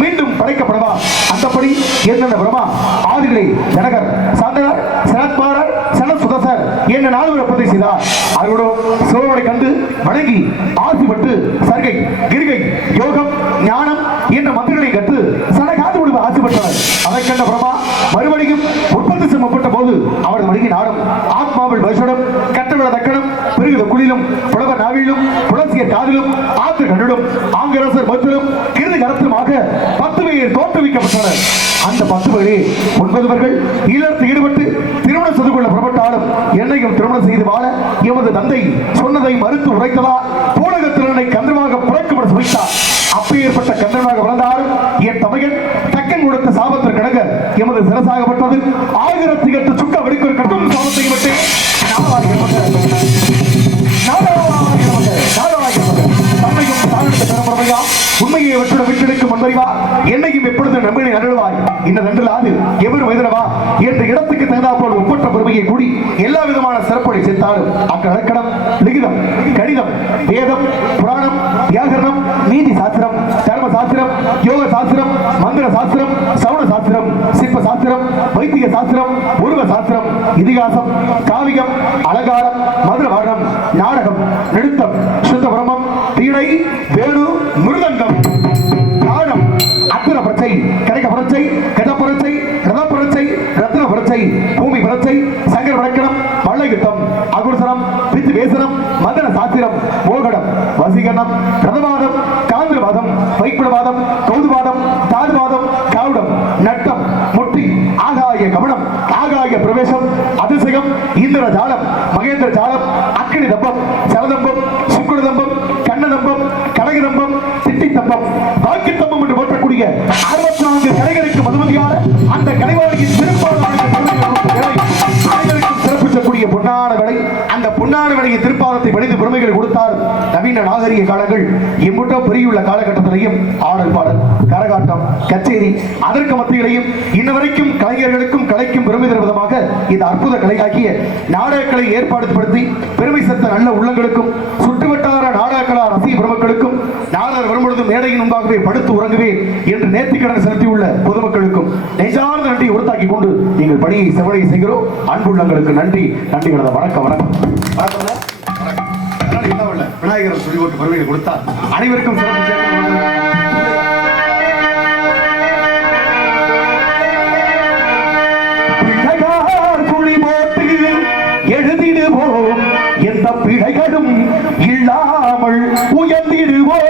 மீண்டும் படைக்கப்படவா அந்தபடி என்னென்ன பிரமா ஆதிகளை ஜனகர் சந்தனர் சனத்மாரர் சனசுதசர் என்ன நால்வர் ஒப்பந்தை செய்தார். அவரோட சோழனை கண்டு வணங்கி ஆசிப்பட்டு சர்க்கை கிரிகை யோகம் ஞானம் என்ற மந்திரங்களை கற்று சனகாது முடிவு ஆசைப்பட்டனர். அதை கண்ட பிரமா மறுபடியும் உற்பத்தி செய்யப்பட்ட போது அவரது மணிக்கு நாடும் ஆத்மாவில் வைஷடம் கட்டவிட தக்கணம் பெருகுத குளிலும் புலவர் நாவிலும் புலசியர் காதிலும் ஆத்து கண்ணிலும் ஆங்கிரசர் மத்திலும் கிருதி கரத்திலுமாக 10 பேர் தோற்றுவிக்கப்பட்டனர். அந்த 10 பேரே 9 பேர்கள் இல்லறத்தில் ஈடுபட்டு திருமணம் செய்து கொள்ள புறப்பட்டாலும் என்னையும் திருமணம் செய்து வாழ எமது தந்தை சொன்னதை மறுத்து உரைத்ததால் பூலக திருநனை கந்தமாக புறக்கப்பட சுவைத்தார். அப்பேற்பட்ட கந்தனாக வளர்ந்தாலும் என் தமையன் தக்கன் கொடுத்த சாபத்திற்கு கிடங்க எமது சிரசாகப்பட்டது 1008 சுக்க வெடிக்கொரு கட்டும் சாபத்தை விட்டு உண்மையை வெற்றிட விட்டெடுக்கும் முன்வரிவா என்னையும் எப்பொழுது நம்பினை அருள்வாய் இந்த நன்றிலாது எவரு வைதனவா என்ற இடத்துக்கு தகுந்தாப்போல் ஒப்பற்ற பெருமையை கூடி எல்லா விதமான சிறப்படை சேர்த்தாலும் அக்கடக்கடம் லிகிதம் கணிதம் வேதம் புராணம் வியாகரணம் நீதி சாஸ்திரம் தர்ம சாஸ்திரம் யோக சாஸ்திரம் மந்திர சாஸ்திரம் சவுன சாஸ்திரம் சிற்ப சாஸ்திரம் வைத்திய சாஸ்திரம் உருவ சாஸ்திரம் இதிகாசம் காவியம் அலங்காரம் மதுரவாடம் நாடகம் நெடுத்தம் சுத்த பிரமம் தீடை வேணு மிருதங்கம் தாழம் அத்திர பரச்சை கனக பரச்சை கத பரச்சை ரத பரச்சை ரத்ன பரச்சை பூமி பரச்சை சங்கர வழக்கணம் வள்ளயுத்தம் அகுர்சனம் பித்து வேசனம் மதன சாஸ்திரம் மோகடம் வசீகரணம் ரதவாதம் காந்திரவாதம் வைப்புடவாதம் கௌதுவாதம் தாதுவாதம் காவுடம் நட்டம் முட்டி ஆகாய கமனம் ஆகாய பிரவேசம் அதிசயம் இந்திர ஜாலம் மகேந்திர ஜாலம் அக்கினி தம்பம் சரதம்பம் சுக்குடதம்பம் கண்ணதம்பம் கடகதம்பம் சிட்டி தம்பம் வாக்கி தம்பம் என்று போற்றக்கூடிய 64 கடைகளுக்கு மதுமதியான அந்த மாறிய காலங்கள் எம்புட்டோ பெரியுள்ள காலகட்டத்திலையும் ஆடல் பாடல் கரகாட்டம் கச்சேரி அதற்கு மத்தியிலையும் இன்ன வரைக்கும் கலைஞர்களுக்கும் கலைக்கும் பெருமை தரும் விதமாக இந்த அற்புத கலையாகிய நாடகங்களை ஏற்பாடுபடுத்தி பெருமை சேர்த்த நல்ல உள்ளங்களுக்கும் சுற்றுவட்டார நாடகக்கலா ரசிக பெருமக்களுக்கும் நாடர் வரும்பொழுது மேடையின் முன்பாகவே படுத்து உறங்குவேன் என்று நேர்த்திக்கடன் செலுத்தியுள்ள பொதுமக்களுக்கும் நெஞ்சார்ந்த நன்றியை உறுத்தாக்கி கொண்டு நீங்கள் பணியை செவனை செய்கிறோம். அன்புள்ளங்களுக்கு நன்றி நன்றி. வணக்கம் வணக்கம் விநாயகர் சொல்லி ஒரு பெருமையை கொடுத்தார். அனைவருக்கும் துளி போட்டு எழுதிடுவோம், எந்த பிழைகளும் இல்லாமல் உயர்ந்திடுவோம்.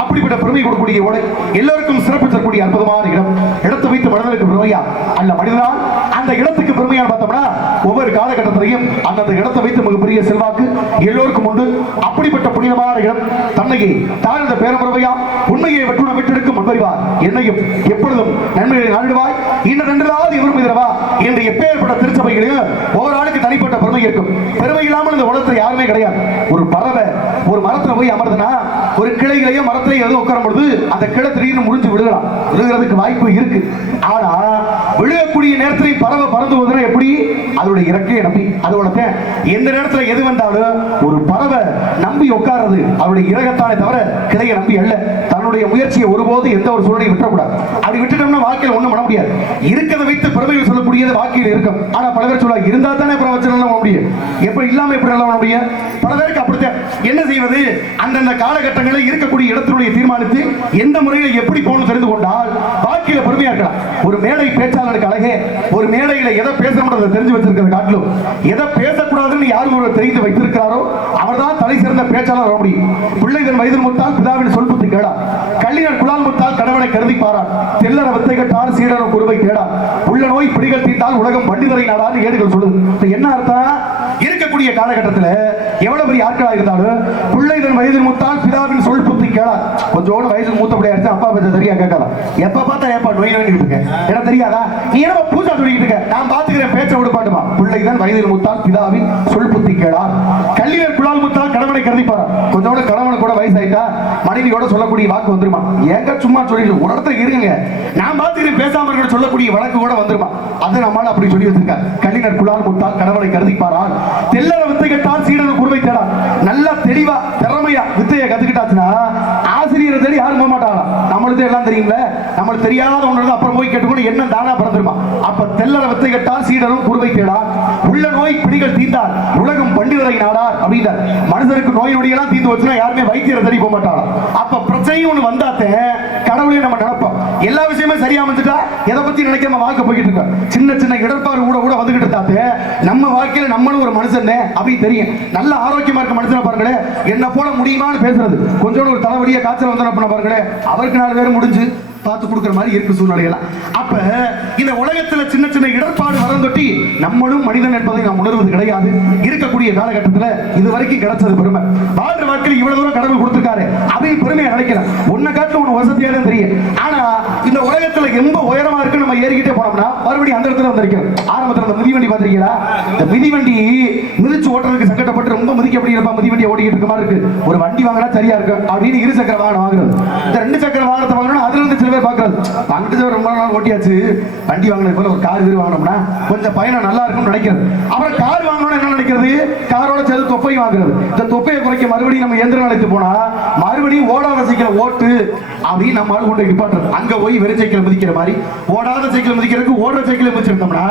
அப்படிப்பட்ட பெருமை கொடுக்கக்கூடிய ஓடை எல்லோருக்கும் சிறப்பு தரக்கூடிய அற்புதமான இடம். இடத்தை வைத்து மனிதனுக்கு பெருமையா அல்ல, மனிதனால் அந்த இடத்துக்கு பெருமையா பார்த்தோம்னா ஒவ்வொரு காலகட்டத்திலையும் அந்தந்த இடத்தை வைத்து மிகப்பெரிய செல்வாக்கு எல்லோருக்கும் உண்டு. அப்படிப்பட்ட புனிதமான இடம் தன்னையே தாழ்ந்த பேரபுறமையா உண்மையை வெற்றுடன் விட்டெடுக்கும் முன்வருவார். என்னையும் எப்பொழுதும் நன்மையை நாடுவாய் இன்னும் நன்றாவது எவரும் எதிரவா என்று எப்பேற்பட்ட திருச்சபைகளையும் ஒவ்வொரு ஆளுக்கு தனிப்பட்ட பெருமை இருக்கும். பெருமை இல்லாமல் இந்த உலகத்தில் யாருமே கிடையாது. ஒரு பறவை ஒரு மரத்துல போய் அமர்ந்தனா ஒரு கிளைகளையோ மரத்திலேயே எதுவும் உட்காரும் பொழுது அந்த கிளை திடீர்னு முடிஞ்சு விழுகலாம், விழுகிறதுக்கு வாய்ப்பு இருக்கு. ஆனா விழுகக்கூடிய நேரத்தில் பறவை பறந்து போதுன்னா எப்படி அதோட இறக்கையை நம்பி அதோட எந்த நேரத்தில் எது வந்தாலும் ஒரு பறவை நம்பி உட்கார்றது அவருடைய இறகத்தானே தவிர கிளையை நம்பி அல்ல. தன்னுடைய முயற்சியை ஒருபோது எந்த ஒரு சூழலையும் விட்டுறக்கூடாது. அப்படி விட்டுட்டோம்னா வாழ்க்கையில் ஒண்ணும் பண்ண முடியாது. இருக்கிறத வைத்து பெருமைகள் சொல்லக்கூடியது வாழ்க்கையில் இருக்கும். ஆனா பல பேர் சொல்லுவாங்க இருந்தா தானே பிரவச்சனம் பண்ண முடியும், எப்படி இல்லாம எப்படி பண்ண முடியும். பல பேருக்கு அப்படித்தான். என்ன செய்வது, அந்தந்த காலகட்டங்களில் இருக்கக்கூடிய இடத்தினுடைய தீர்மானித்து எந்த முறையில் எப்படி போகணும் தெரிந்து கொண்டால் வாழ்க்கையில பெருமையா இருக்கலாம். ஒரு மேடை பேச்சாளருக்கு அழகே ஒரு மேடையில எதை பேசணும்ன்றதை தெரிஞ்சு வச்சிருக்கிறது காட்டிலும் எதை பேசக்கூடாதுன்னு யாரும் ஒருவர் தெரிந்து வைத்திருக்கிறாரோ அவர்தான் தலை சிறந்த பேச்சாளர் வர முடியும். பிள்ளை தன் வயதில் முத்தால் பிதாவின் சொல் புத்தி கேடா, கள்ளினர் குழால் முத்தால் கடவுளை கருதி பாரான், தெல்லற வித்தை கட்டால் சீடரும் குருவை கேடா, உள்ள நோய் பிடிகள் தீர்த்தால் உலகம் பண்டிதரை நாடான்னு ஏடுகள் சொல்லுது. என்ன அர்த்தம்? இருக்கக்கூடிய காலகட்டத்தில் எவ்வளவு பெரிய ஆட்களா இருந்தாலும் பிள்ளை தன் வயதில் முத்தால் பிதாவின் சொல் புத்தி கேடா. கொஞ்சோடு வயசுக்கு மூத்தபடியா இருந்துச்சு, அப்பா பேச சரியா கேட்கலாம். எப்ப பார்த்தா ஏப்பா நோய் நோய் இருக்க எனக்கு தெரியாதா? நீ என்ன பூஜா சொல்லிட்டு இருக்க? நான் பாத்துக்கிறேன், பேச்ச விடுப்பாட்டுமா. பிள்ளை தான் வயதில் முத்தால் பிதாவின் சொல் புத்தி கேடா, கள்ளினர் குழால் முத்தால் கடவுளை கருதிப்பாரா. கொஞ்சோடு கணவனை கூட வயசாயிட்டா மனைவியோட சொல்லக்கூடிய வாக்கு வந்துருமா? ஏங்க சும்மா சொல்லிட்டு ஒரு இடத்துல இருங்க, நான் பாத்துக்கிறேன் பேசாம இருக்க சொல்லக்கூடிய வழக்கு கூட வந்துருமா? அதை நம்மளால அப்படி சொல்லி வச்சிருக்காங்க. கள்ளினர் குழால் முத்தால் கடவுளை கருதிப்பாரால், தெல்லற வித்தை கட்டால் சீடரும் குருவை தேடா. நல்லா தெளிவா திறமையா வித்தையை கத்துக்கிட்டாச்சுன்னா ஆசிரியரை தேடி யாரும் போக மாட்டாங்களா? நம்மளுக்கு எல்லாம் தெரியும்ல, நம்மளுக்கு தெரியாத ஒன்று அப்புறம் போய் கேட்டுக்கொண்டு என்ன தானா பிறந்துருமா? அப்ப தெல்லற வித்தை கட்டால் சீடரும் குருவை தேடா, உள்ள நோய் பிடிகள் தீர்ந்தால் உலகம் பண்டிதரை நாடார் அப்படின்றார். மனுஷனுக்கு நோய் நொடியெல்லாம் தீர்ந்து வச்சுன்னா யாருமே வைத்தியரை தேடி போக மாட்டாங்களா? அப்ப பிரச்சனையும் ஒண்ணு வந்தாத்தே கடவுளையும் நம்ம நினைப்போம். எல்லா விஷயமே சரியா வந்துட்டா எதை பத்தி நினைக்காம வாழ்க்கை போய்கிட்டு இருக்கோம். சின்ன சின்ன இடர்பாடு கூட கூட வந்துகிட்டு இருந்தாத்தே நம்ம வாழ்க்கையில நம்மளும் ஒரு மனுஷன் அப்படின்னு தெரியும். நல்ல ஆரோக்கியமா இருக்க மனுஷனை பாருங்களேன், என்ன போல முடியுமான்னு பேசுறது. கொஞ்சோடு ஒரு தலைவலிய காய்ச்சல் வந்தன பாருங்களேன், அவருக்கு 4 பேரும் முடிஞ்சு பார்த்து கொடுக்கிற மாதிரி இருக்கு சூழ்நிலைகள். அப்ப இந்த உலகத்துல சின்ன சின்ன இடர்பாடு வரந்தொட்டி நம்மளும் மனிதன் என்பதை நாம் உணர்வது கிடையாது. இருக்கக்கூடிய காலகட்டத்தில் இதுவரைக்கும் கிடைச்சது பெருமை. வாழ்ற வாழ்க்கையில் இவ்வளவு தூரம் கடவுள் கொடுத்திருக்காரு, அதையும் பெருமையை நினைக்கிறேன். ஒன்ன காட்டுல ஒண்ணு வசதியா தான் தெரியும். ஆனா இந்த உலகத்துல ரொம்ப உயரமா இருக்கு நம்ம ஏறிக்கிட்டே போனோம்னா மறுபடியும் அந்த இடத்துல வந்திருக்கிறோம். ஆரம்பத்தில் அந்த மிதிவண்டி பாத்திருக்கீங்களா? இந்த மிதிவண்டி மிதிச்சு ஓட்டுறதுக்கு சங்கடப்பட்டு ரொம்ப மிதிக்க அப்படி இருப்பா, மிதிவண்டி ஓடிக்கிட்டு இருக்க மாதிரி இருக்கு. ஒரு வண்டி வாங்கினா சரியா இருக்கு அப்படின்னு 2 சக்கர வாகனம் வாங்குறது. இந்த 2 சக்கர வாகனத்தை வாங்கணும், அதுல இருந்து பாக்குறது அங்கிட்டு ரொம்ப நாள் ஓட்டியாச்சு. வண்டி வாங்கினது போல ஒரு கார் வீடு வாங்கினோம்னா கொஞ்சம் பயணம் நல்லா இருக்கும்னு நினைக்கிறது. அப்புறம் கார் வாங்கணும்னா என்ன நினைக்கிறது? காரோட சேர்த்து தொப்பை வாங்குறது. இந்த தொப்பையை குறைக்க மறுபடியும் நம்ம எந்திரம் அழைத்து போனா மறுபடியும் ஓடாத சைக்கிள் ஓட்டு அப்படின்னு நம்ம ஆள் கொண்டு நிப்பாட்டுறது. அங்க போய் வெறும் சைக்கிள் மிதிக்கிற மாதிரி ஓடாத சைக்கிள் மிதிக்கிறதுக்கு ஓடுற சைக்கிள் மிதிச்சிருந்தோம்னா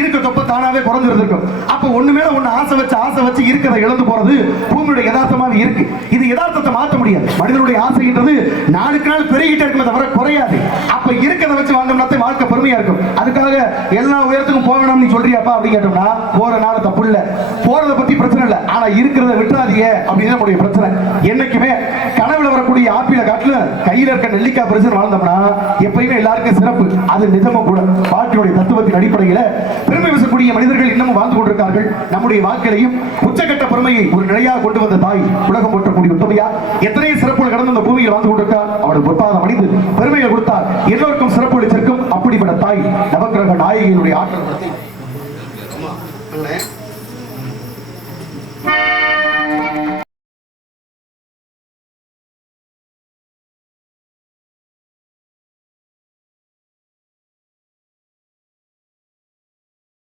இருக்க தொப்பை தானாவே குறைஞ்சிருக்கும். அப்ப ஒண்ணு மேல ஒண்ணு ஆசை வச்சு இருக்கிறத இழந்து போறது பூமியுடைய யதார்த்தமாக இருக்கு. இது யதார்த்தத்தை மாற்ற முடியாது. மனிதனுடைய ஆசைன்றது நாளுக்கு நாள் பெருகிட்டே இருக்குமே தவிர குறையாது. அப்ப இருக்கிறத வச்சு வாழ்ந்தோம்னா வாழ்க்கை பெருமையா இருக்கும். அதுக்காக எல்லா உயரத்துக்கும் போகணும் நீ சொல்றியாப்பா அப்படின்னு கேட்டோம்னா போற நாள் தப்பு இல்ல, போறத பத்தி பிரச்சனை இல்ல. ஆனா இருக்கிறத விட்டுறாதீங்க அப்படின்னு நம்முடைய பிரச்சனை. என்னைக்குமே கனவுல வரக்கூடிய ஆப்பிள காட்டுல கையில இருக்க நெல்லிக்காய் பிரச்சனை வாழ்ந்தோம்னா எப்பயுமே எல்லாருக்கும் சிறப்பு. அது நிஜமும் கூட. வாழ்க்கையுடைய தத்துவத்தின் அடிப்படையில பெருமை பேசக்கூடிய மனிதர்கள் இன்னமும் வாழ்ந்து கொண்டிருக்கார்கள். நம்முடைய வாழ்க்கையிலையும் உச்சகட்ட பெருமையை ஒரு நிலையாக கொண்டு வந்த தாய் உலகம் போற்றக்கூடிய உத்தமையா எத்தனையோ சிறப்புகள் கடந்து அந்த பூமியில் வாழ்ந்து கொண்டிருக்கார். அவரது பொற்பாதம் அணிந்து பெருமையை கொடுத்தார். எல்லோருக்கும் சிறப்பு அளிச்சிருக்கும் அப்படிப்பட்ட தாய் நவக்கிரக நாயகியினுடைய ஆற்றல்